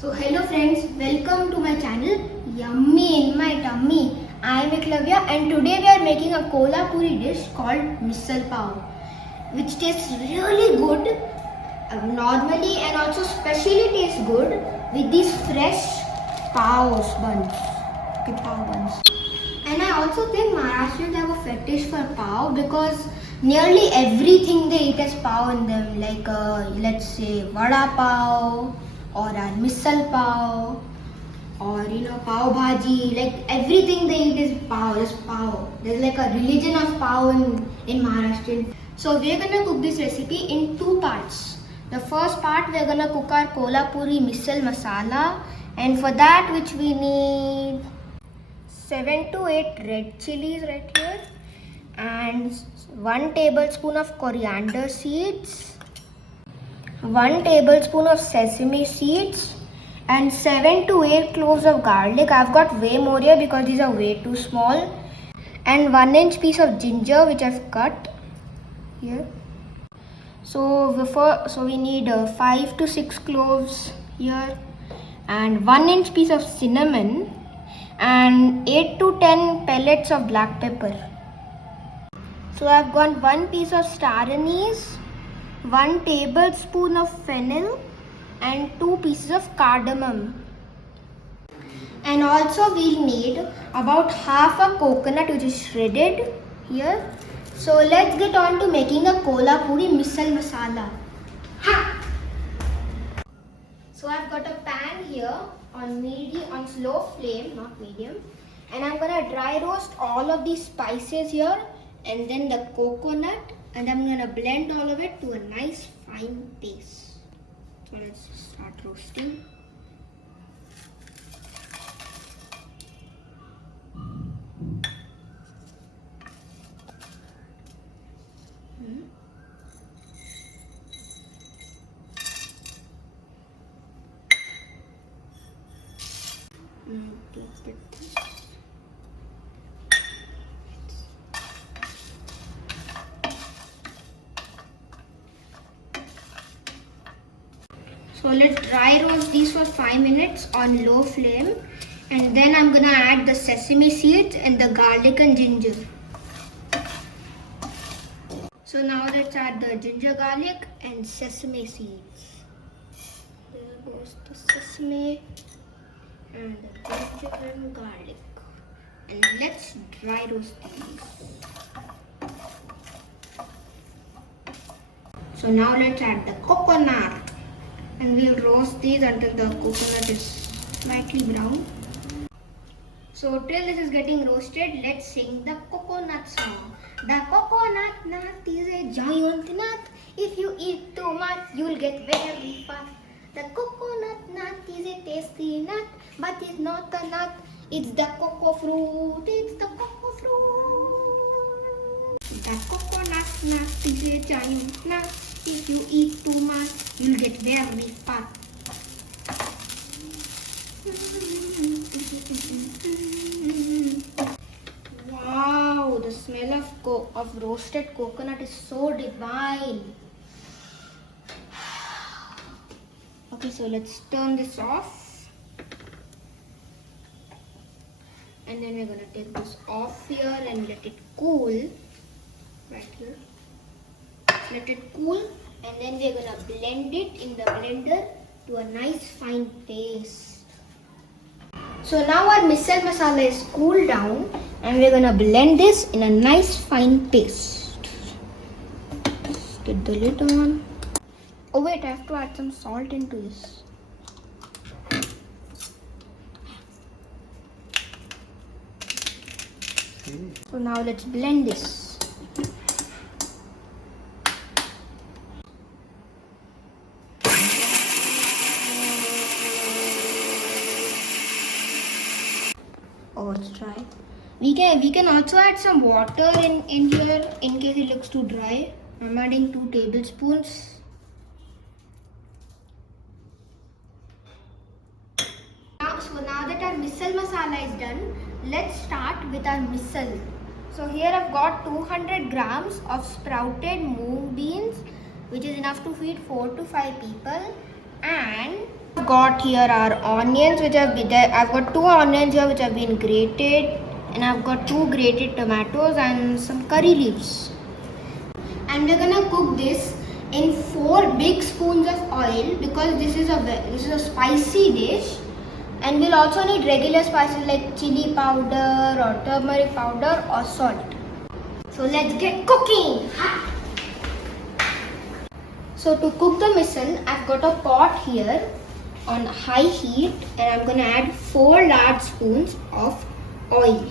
So hello friends, welcome to my channel Yummy in my tummy. I am Eklavya and today we are making a Kolhapuri dish called misal pav, which tastes really good normally and also specially tastes good with these fresh pav buns. Okay, pav buns. And I also think Maharashtrians have a fetish for pav because nearly everything they eat has pav in them, like let's say vada pav or our misal pav or pav bhaji. Like everything they eat is pav, just pav. There's like a religion of pav in Maharashtrian. So we're gonna cook this recipe in two parts. The first part we're gonna cook our Kolhapuri misal masala, and for that which we need 7 to 8 red chilies right here and 1 tablespoon of coriander seeds, 1 tablespoon of sesame seeds and 7 to 8 cloves of garlic. I've got way more here because these are way too small, and 1-inch piece of ginger which I've cut here. So we need 5 to 6 cloves here and 1-inch piece of cinnamon and 8 to 10 pellets of black pepper. So I've got 1 piece of star anise, 1 tablespoon of fennel and 2 pieces of cardamom. And also we'll need about half a coconut which is shredded here. So let's get on to making a Kolhapuri misal masala. Ha! So I've got a pan here on slow flame, not medium, and I'm gonna dry roast all of these spices here and then the coconut, and I'm gonna blend all of it to a nice fine paste. So let's start roasting. So let's dry roast these for 5 minutes on low flame, and then I'm gonna add the sesame seeds and the garlic and ginger. So now let's add the ginger, garlic and sesame seeds. There goes the sesame and the ginger and garlic. And let's dry roast these. So now let's add the coconut. And we'll roast these until the coconut is slightly brown. So till this is getting roasted, let's sing the coconut song. The coconut nut is a giant nut. If you eat too much, you'll get very fat. The coconut nut is a tasty nut, but it's not a nut. It's the cocoa fruit. It's the cocoa fruit. The coconut nut is a giant nut. If you eat too much, you'll get very fat. Wow, the smell of roasted coconut is so divine. Okay, so let's turn this off. And then we're going to take this off here and let it cool. Right here. Let it cool, and then we're gonna blend it in the blender to a nice fine paste. So now our misal masala is cooled down, and we're gonna blend this in a nice fine paste. Just get the lid on. Oh wait, I have to add some salt into this. So now let's blend this. Oh, it's dry. We can also add some water in here in case it looks too dry. I'm adding 2 tablespoons. Now that our misal masala is done, let's start with our misal. So here I've got 200 grams of sprouted moong beans, which is enough to feed 4 to 5 people, and got here are onions which have been there. I've got 2 onions here which have been grated, and I've got 2 grated tomatoes and some curry leaves. And we're gonna cook this in 4 big spoons of oil because this is a spicy dish, and we'll also need regular spices like chili powder or turmeric powder or salt. So let's get cooking. So to cook the misal, I've got a pot here on high heat, and I'm gonna add 4 large spoons of oil.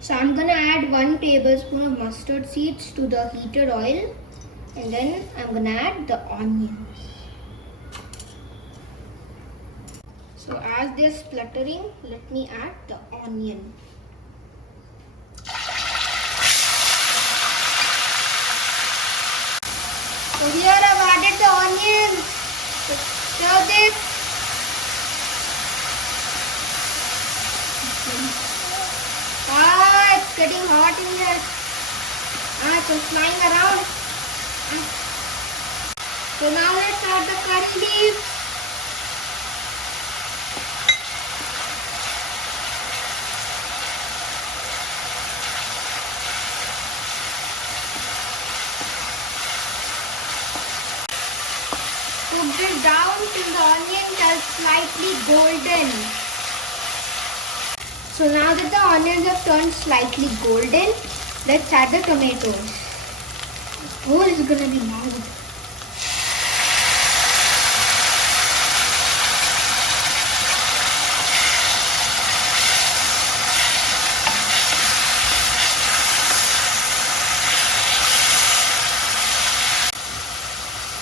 So I'm gonna add 1 tablespoon of mustard seeds to the heated oil, and then I'm gonna add the onions. So as they're spluttering, let me add the onion. So here I've added the onions. So stir this. It's getting hot in here. It's flying around. So now let's add the curry leaves. Cook this down till the onion turns slightly golden. So now that the onions have turned slightly golden, let's add the tomatoes. Oh, this is gonna be loud.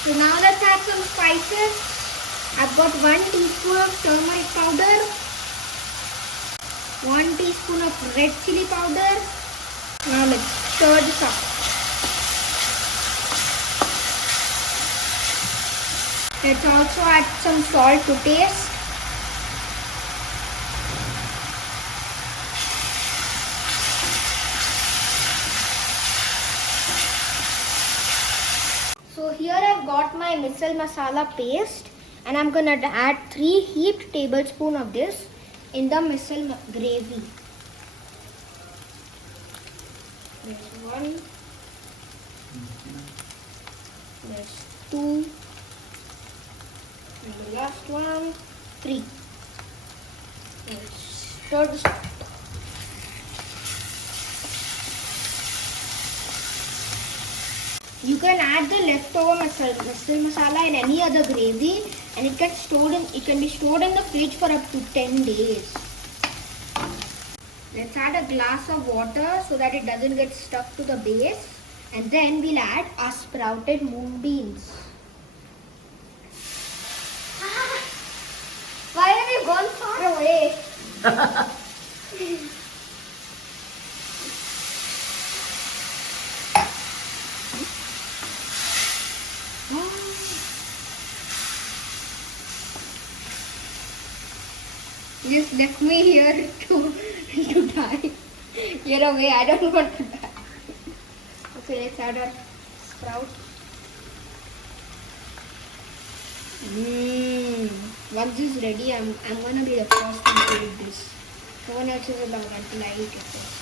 So now let's add some spices. I've got 1 teaspoon of turmeric powder, 1 teaspoon of red chili powder. Now let's stir this up. Let's also add some salt to taste. So here I've got my misal masala paste, and I'm gonna add 3 heaped tablespoons of this in the misal gravy. There's 1, there's 2, and the last one, 3. Let's stir this up. You can add the leftover misal masala in any other gravy, and it can be stored in the fridge for up to 10 days. Let's add a glass of water so that it doesn't get stuck to the base, and then we'll add our sprouted mung beans. Why have you gone far away? You just left me here to die. You're away, I don't want to die. Okay, let's add our sprout. Once this is ready, I'm gonna be the first one to eat this. No one else is allowed until I eat it first.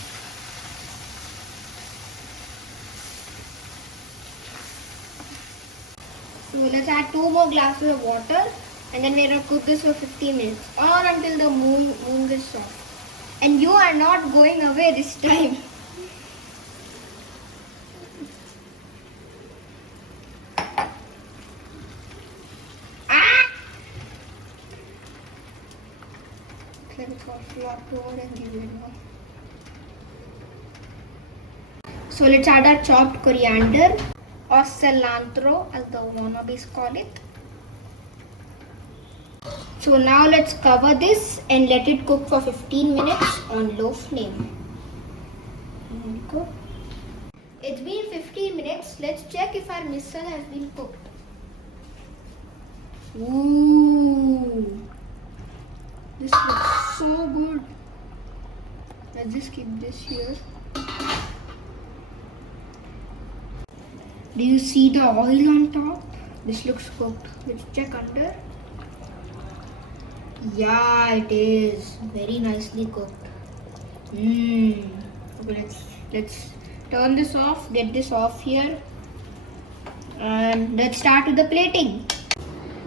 So let's add 2 more glasses of water, and then we're going to cook this for 15 minutes or until the moong is soft. And you are not going away this time. Let me flop over and give it one. So let's add our chopped coriander or cilantro, as the wannabes call it. So now let's cover this and let it cook for 15 minutes on low flame. It's been 15 minutes. Let's check if our misal has been cooked. Ooh, this looks so good. Let's just keep this here. Do you see the oil on top? This looks cooked. Let's check under. Yeah, it is very nicely cooked. Okay, let's turn this off. Get this off here, and let's start with the plating.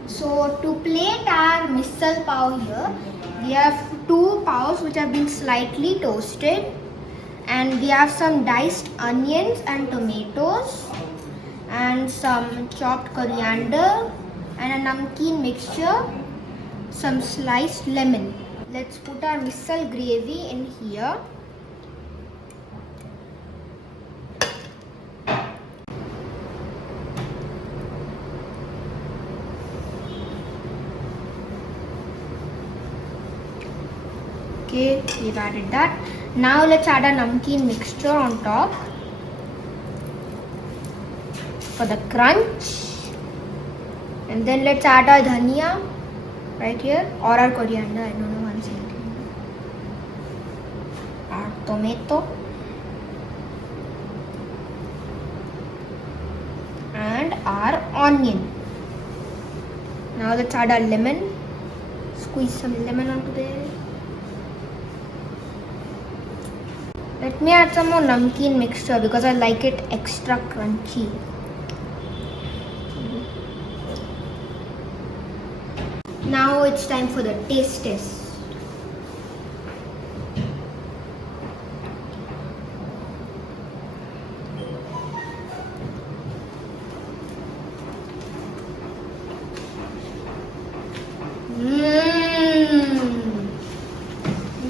So to plate our misal pav here, we have 2 pavs which have been slightly toasted, and we have some diced onions and tomatoes, and some chopped coriander, and a namkeen mixture, some sliced lemon. Let's put our misal gravy in here. Okay, we've added that. Now let's add a namkeen mixture on top for the crunch. And then let's add our dhania right here, or our coriander, I don't know, I'm saying. Our tomato. And our onion. Now let's add our lemon. Squeeze some lemon onto there. Let me add some more namkeen mixture because I like it extra crunchy. Now it's time for the taste test.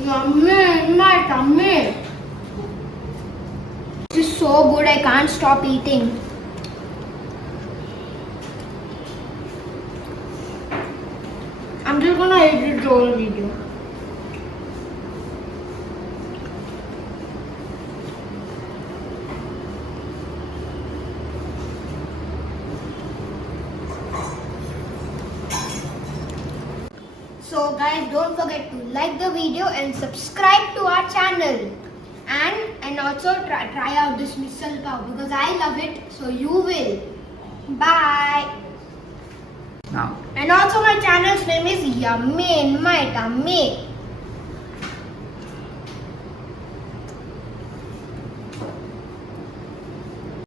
Yummy in my tummy. This is so good, I can't stop eating. I'm just gonna eat this whole video. So guys, don't forget to like the video and subscribe to our channel. And also try out this misal pav because I love it, so you will. Bye. Now. And also my channel's name is Yummy in My Tummy.